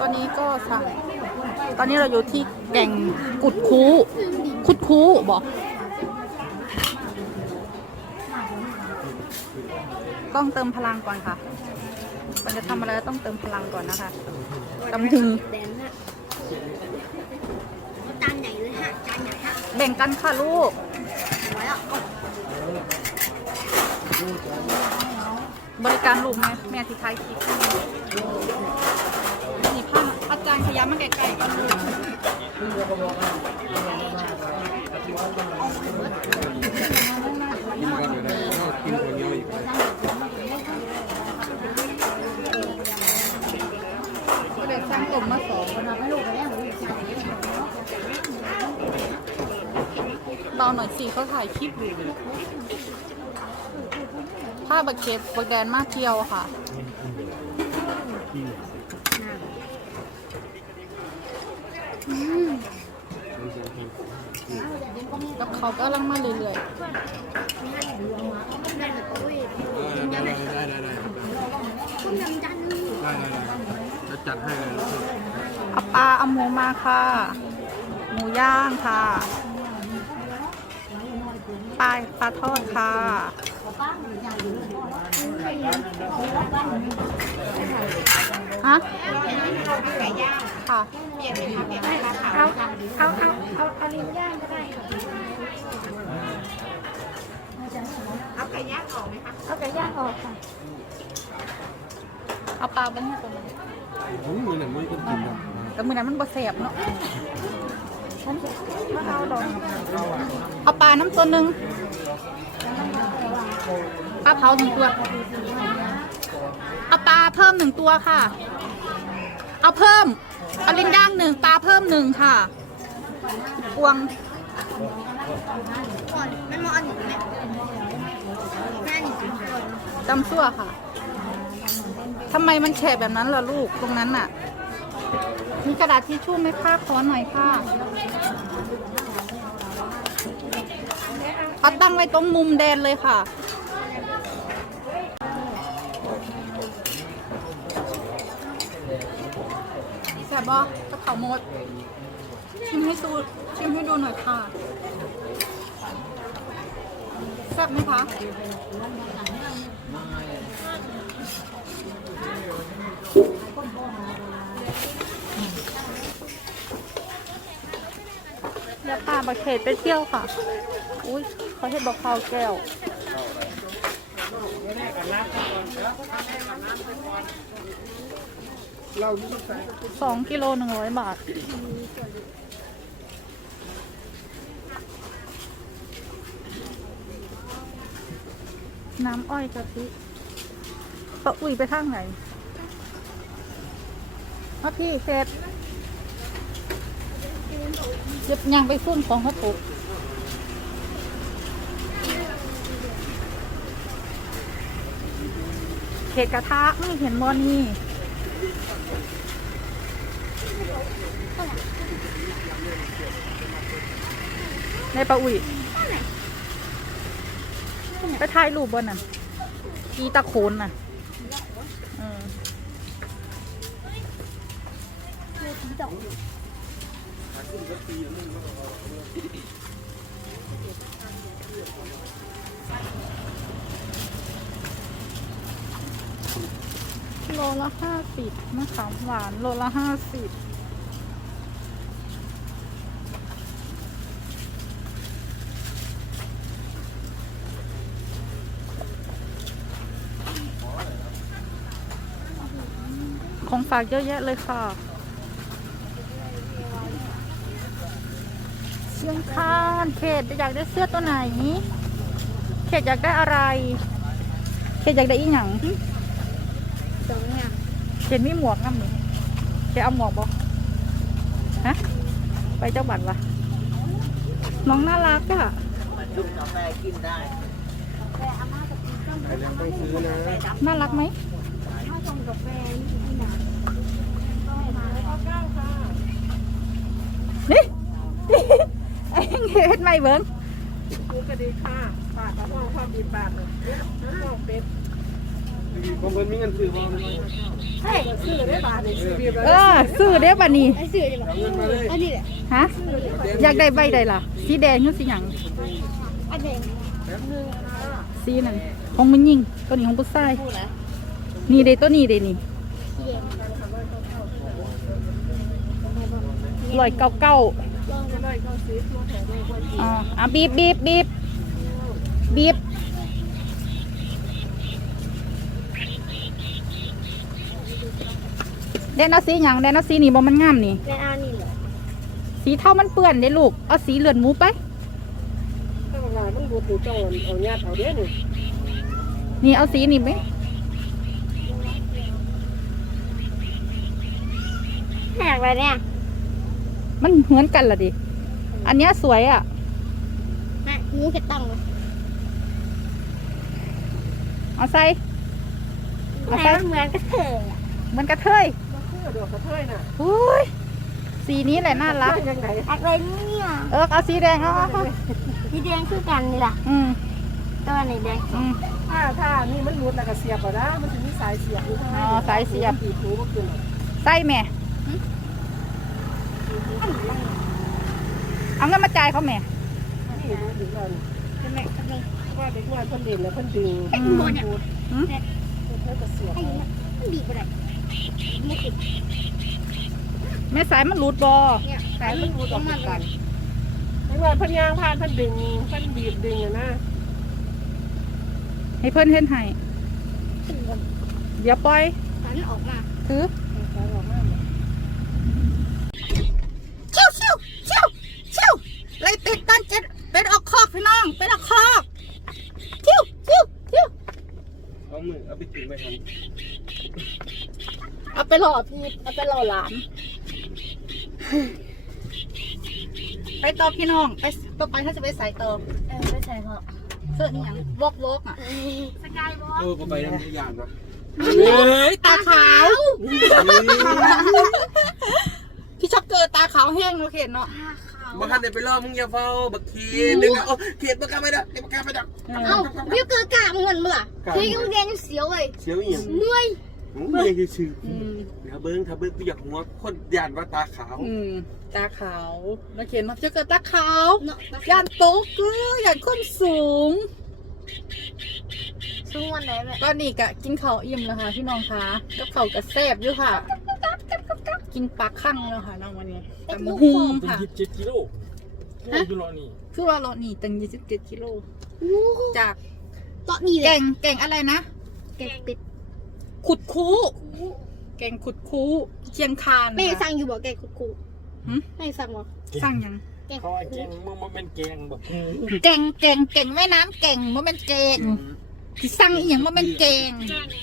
ตอนนี้ก็สั่ง ตอนนี้เราอยู่ที่แก่งกุดคูคุดคูบอกกล้องเติมพลังก่อนค่ะก่อนจะทำอะไรก็ต้องเติมพลังก่อนนะคะกำถึงแดนฮะเอาจานใหญ่เลยฮะจานใหญ่ฮะแบ่งกันค่ะลูกไว้อะเอาบริการลูกไหมแม่ที่ท้ายคลิปนี่ ผ้าอาจารย์ขยับมาไกลๆกันลูกก็เลยสร้างตุ่มมาสองเอาไปลูกไปแล้วเบาหน่อยสิเขาถ่ายคลิปอยู่ถ้าบักเคฟบักแดนมาเที่ยวค่ะ กับเขาก็ลังมาเรื่อยได้แบบอุ้ยได้ได้ได้ได้ได้ได้จะจัดให้เลยๆเอาปลาเอาหมูมาค่ะ หมูย่างค่ะปลาปลาทอดค่ะ ฮะ ค่ะเอาเอาเอาเอาเอาลิ้นย่างก็ได้ค่ะเอาไก่ย่างออกไหมคะเอาไก่ย่างออกค่ะเอาปลาบ้างให้ตัวมันผมมือหนึ่งมือก็กินครับแต่มือนั้นมันบ่แสบเนาะมาเอาดอกเอาปลาน้ำตัวหนึ่งปลาเผาหนึ่งตัว เอาปลาเพิ่มหนึ่งตัวค่ะ เอาเพิ่ม เอาลิ้นย่างหนึ่งปลาเพิ่มหนึ่งค่ะพวงไม่มาอันนึ่งไหมแม่หนึ่งคนจำซั่วค่ะทำไมมันแฉะแบบนั้นล่ะลูกตรงนั้นน่ะ มีกระดาษทิชชู่ไหมคะขอหน่อยค่ะเอาตั้งไว้ตรงมุมแดนเลยค่ะ บอกระเขาหมด ชิมให้สูชิมให้ดูหน่อยค่ะแซ่บไหมคะเดี๋ยวป้าบักเขตไปเที่ยวค่ะ อุ้ยเขาเห็นบอกข้าวแก้ว สองกิโลหนึ่งร้อยบาท น้ำอ้อยกะทิปะอุ้ยไปทางไหนมาพี่เสร็จเจ็บยังไปซุ่มของเขาปลูกเห็ดกระทะไม่เห็นมอนี่ ในปลาอุ่ยไปถ่ายรูปบนน่ะอีตะโคนน่ะเออโลละห้าสิบมะขามหวานโลละห้าสิบของฝากเยอะแยะเลยค่ะ เชียงคานเขตอยากได้เสื้อตัวไหน เขตอยากได้อะไร เขตอยากได้อีหยัง ตรงเนี้ยเขียนมีหมวกน้ำนี่เขียนเอาหมวกบอกฮะไปเจ้าบัตรวะน้องน่ารักอะแต่อาม่ากับพี่ต้นอาม่าไม่ชงกาแฟดำน่ารักไหมอาม่าชงกาแฟนี่ที่ไหนก็มาแล้วก็ก้าค่ะนี่ไอ้เฮ็ดไม่เบิ้งครูก็ดีค่ะปากกระห้องความดีปากเลยน้ำหอมเป็ด บางคนมีเงินซื้อบ้างเฮ้ยซื้อได้บาทเลยซื้อเดียวเออซื้อเด้อบัดนี้ไอ้ซื้อได้บาทเอาเงินมาเลยอันนี้แหละฮะอยากได้ใบใดล่ะ สีแดงหรือสีหยังอันเด็กสีนั่นของมันยิงตัวนี้ของผู้ชายนี่เด้ตัวนี้เด้นี่ร้อยเก้าเก้าอ๋ออะบีบบีบบีบบีบ ดนเอาสีหยังแดนเอาสีนี่บ่มันงามนี่ในอันนี้แหละสีเท่ามันเปื้อนเด้ลูก เอาสีเหลือนหมูไปถ้าเวลาต้องดูถูเจ้าเอาญาติเอาเด้อนี่นี่เอาสีนี่ไหมแหกไปเนี่ยมันเหมือนกันล่ะดิ อันเนี้ยสวยอะ ฮะหมูกระตังเอาใส่ เอาแต่ใส่มันเหมือนกระเทยอะมันกระเทย บ่คือดอกกระเทยน่ะอุ้ยสีนี้แหละน่ารัก ยังไงแหกไปเนี่ยเออเอาสีแดงเอาเอาเอาสีแดงคือกันนี่แหละอืมตัวนี้แดงอืม ถ้าถ้านี่มันหลุดแล้วก็เสียบเอานะมันจะมีสายเสียบอยู่ข้างในอ๋อสายเสียบตีหูบ่ขึ้นหรอกใส่แม่ เอาเงินมาจ่ายเขาแม่ นี่ดูดึงเอานี่ใช่ไหมครับนี่ว่าเด็กน้อยเพิ่นเด่นแล้วเพิ่นดึงไอ้หมูเนี่ย อืม เพิ่นก็เสียบไอ้เนี่ยมันบีบไปเลย ไม่ติดแม่สายมันหลุดบอเนี่ยสายมันหลุดออกมัจานกกันเด็กน้อยเพิ่นย่างผ่านเพิ่นดึงเพิ่นบีบดึงอะนะให้เพื่อนเห็นให้เดี๋ยวปล่อยสันออกมาถือสายออกมาเชี่ยวเชี่ยวเชี่ยวเชี่ยวไล่ติดกันเจ็ดเป็นออกคอกพี่น้องเป็นออกคอกเชี่ยวเชี่ยวเชี่ยวเอามือเอาไปถึงไปทเอา ไปหล่อพี่เอาไปหล่อหลาน ไปต่อพี่น้อง ไปต่อไปถ้าจะไปสายเติมเออไม่ใช่เพราะเสื้อนี่ยังวอกวอกอะสกายวอำล์เออก็ไปทำทุกอย่างครับเฮ้ยตาขาว พี่ชอบเกิดตาขาวแห้งเราเห็นเนาะมาคันเดี๋ยวไปล่อมึงอย่าเฝ้าบักขีดดึงเอาเขียดบักกาไม่ได้บักกาไม่ได้เอ้าวิวเกิดกะมึงเงินเมื่อที่โรงเรียนยังเสียวเลยเสียวอีหยังเมื่อย มึงยังชื่ออืมเดี๋ยวเบิ้งถ้าเบิ้งกูอยากหัวคนยานว่าตาขาวอืมตาขาวเราเขียนว่าจะเกิดตาขาวเนาะย่านโต๊ะคือย่านข้นสูง ช่วงวันไหนแบบก็นี่กะกินข้าวอิ่มแล้วค่ะพี่น้องคะกับข้าวกับแซ่บอยู่ค่ะ กินปลาคั่งแล้วค่ะน้องวันนี้แต่หมูฮูมเป็นค่ะ ยี่สิบเจ็ดกิโลโลยูโรนี่คือว่าเรานี่ตั้ง27กิโลโอ้จากตอนนี้เลยแก่งแก่งอะไรนะ แกงเป็ด ขุดคูแก่งขุดคูเชียงคานแม่ค่ะสั่งอยู่บอกแกงคุดคูหึแม่สั่งบอกสั่งยังแกงเขาคุไอ้ดแกคูงมึงมันเป็นแกงแบบแก่งแก่งแก่งแม่น้ำแก่งมันเป็นแก่งที่สั่งอีหยังว่าเป็นแก่ง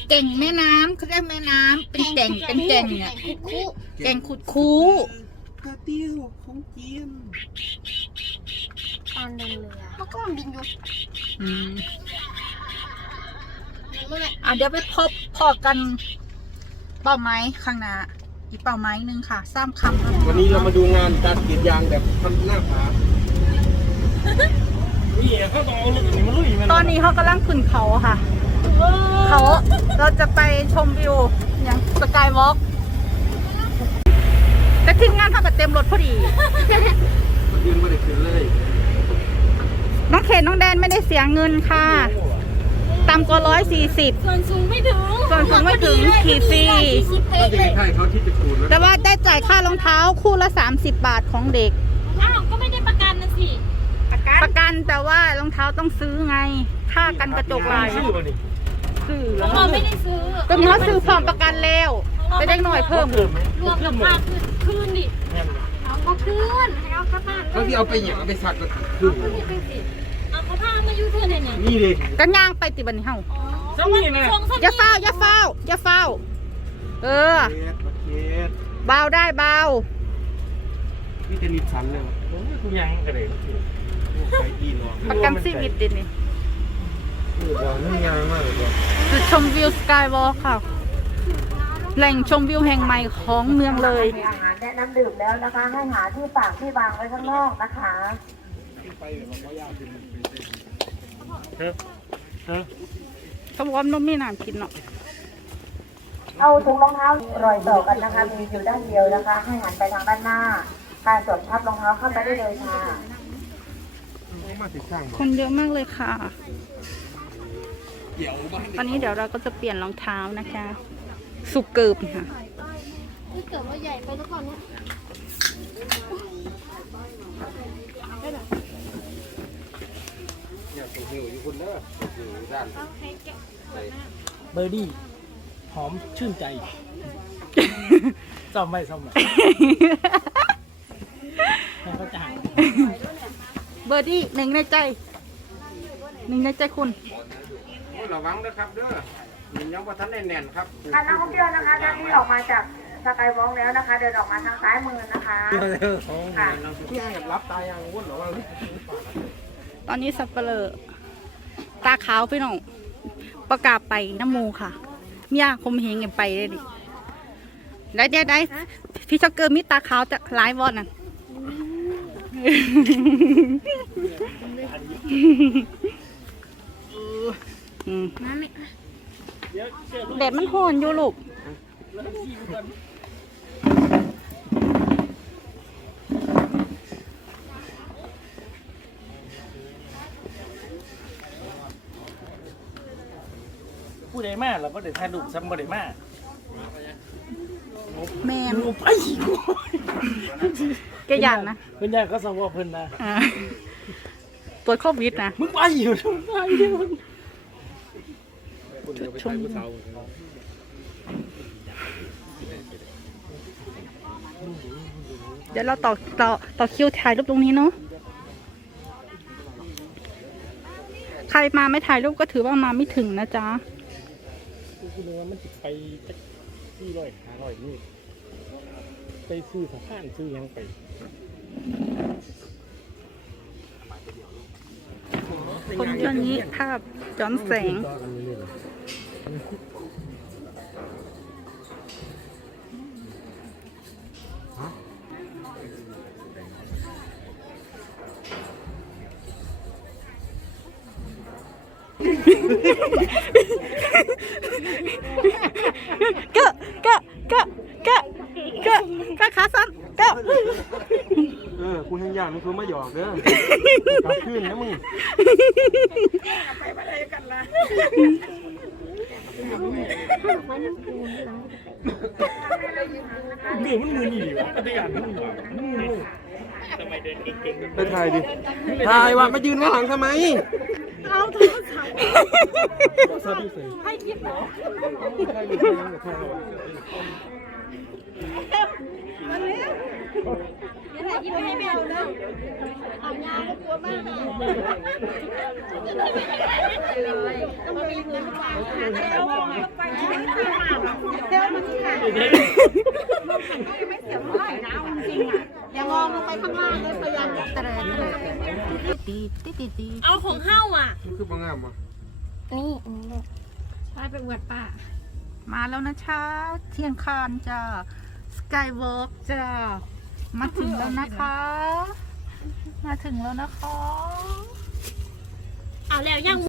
แก่งแม่น้ำเขาเรียกแม่น้ำเป็นแก่งเป็นแก่งเนี่ยคุดคูแก่งขุดคูกระเตี้ยวของจีนตอนเดินเรือมันก็บินอยู่อืมเมื่ อไหร่อะเดี๋ยวไปพบพอกันเป้าไม้ข้างหน้าอีกเป้าไม้หนึ่งค่ะสร้างคำค่ะวันนี้เรามาดูงานการกรีดยางแบบทำหน้าผานี่เขาต้องเอาลูกนี่มันลุยมันตอนนี้เขากำลังขึ้นเขาค่ะ เขาเราจะไปชมวิวอย่างสกายวอล์กแต่ทีมงานเขาก็เต็มรถพอดีคนยืนไม่ได้ขึ้นเลย น้องเขนน้องแดนไม่ได้เสียเงินค่ะ ต่ำกว่าร้อยสี่สิบ ส่วนสูงไม่ถึงส่วนสูงไม่ถึงขี่ฟรีสิบเพก็กจะเลมียค่ายเขาที่จะขูดแล้วแต่ว่าได้จ่ายค่ารองเท้าคู่ละ 30 บาทของเด็ก อ้าวก็ไม่ได้ประกันนะสิประกันประกันแต่ว่ารองเท้าต้องซื้อไง ค่ากันกระจกลายชื่อมันนี่ซื้อขแล้อวงเราไม่ได้ซื้อตอนนี้เขาซื้อพร้อมประกันแล้วไปได้หน่อยเพิ่ม เพิ่มไหมรวมกับค่าคืนคืนดิแม่นเลยเอาก็คืนให้เอากลับบ้านเขาที่เอาไปหยางเอาไปสักก็ขึ้นเอาคืนไปสิ นเนี่ยนี่เลยกันย่างไปติบันนี้เฮาอ๋อเจ้านี่นะส่งสักอย่าเฝ้าอย่าเฝ้าอย่าเฝ้า เออเคสประเคสเบาได้เบานี่จะนิดสันเลยโอ้ยกูยังกระเด็นใช้อีหรอประกันชีวิตดินี่เออบอกนี่ยางมากเลยจุดชมวิวสกายวอล์ค่ะ แหล่งชมวิวแห่งใหม่ของเมืองเลย มีอาหารแนะนำดื่มแล้วนะคะ ให้หาที่ฝากที่วางไว้ข้างนอกนะคะเฮ้ยเฮ้ยเขาบอกว่ามันไม่น้ำกินเนาะเอาถุงรองเท้ารอยต่อกันนะคะ มีอยู่ด้านเดียวนะคะ ให้หันไปทางด้านหน้า การสวมทับรองเท้าเข้าไปได้เลยค่ะ มาติดข้างคนเยอะมากเลยค่ะ เดี๋ยวบ้านตอนนี้เดี๋ยวเราก็จะเปลี่ยนรองเท้านะคะ สุกเกิบค่ะถ้าเกิดว่าใหญ่ไปแล้วก่อนเนี่ย เนี่ยตัว หิวอยู่คนเด้ออยู่ด้านเบอร์ดี้หอมชื่นใจซ่อมไม่ซ่อมไม่ให้เขาจ่ายเบอร์ดี้หนึ่งในใจหนึ่งในใจคุณ โอ้ยระวังนะครับเด้อมันยังว่าทันได้แน่นครับการนักท่องเที่ยวนะคะท่านที่ออกมาจากสกายวอล์กแล้วนะคะ เดินออกมาทางซ้ายมือนะคะ ค่ะ เพื่อนรับตายยังวุ่นหรอวะ ตอนนี้สับเปลอ ตาขาวพี่น้องประกาศไปน้ำมูค่ะเมียคมเหงกันไปเลยดิได้ได้ได้พี่ช็อกเกอร์มีตาขาวจากหลายวอนน่ะอืมเดี๋ยวเชื่อลูกแดดมันโหนอยู่ลูก แล้วขี้มันก่อนผู้ใดมา เราก็ได้ถ่ายรูปซ้ำบ่ได้มาแมนดูไปแกยันนะเพิ่นอยากก็สวอเพิ่นนะอ่าตรวจโควิดนะ มึงไปอยู่ทำไมเดี๋ยวมันชมเดี๋ยวเราต่อต่อต่อคิวถ่ายรูปตรงนี้เนาะ ใครมาไม่ถ่ายรูปก็ถือว่ามาไม่ถึงนะจ๊ะ กูนึกว่ามันติดไปจักสี่ร้อยห้าร้อยนี่ไปซื้อสะพานซื้อยังไปคนช่วงนี้ภาพย้อนแสงก็ ก็ก็ก็ก็ก็ขาสั้นก็เออกูทั้งย่างมึงคือมาหยอกเด้อกลับขึ้นนะมึงเดี๋ยวมันมือหนีวะปฏิญาณมันหนีมันมือทำไม เดินเก่งๆไปถ่ายดิถ่ายว่ะมายืนข้างหลังทำไมอย่างงองลงไปข้างล่างเลยพยายามจะเตะ ตีตีตีตีเอาของเฮ้าอะ มันคือบางงามอะนี่นนี้เลยไปไปอวดป้ามาแล้วนะเช้าเที่ยงคานจ้าสกายเวิร์กจ้ามาถึงแล้วนะคะ มาถึงแล้วนะคะ เอาแล้วยัง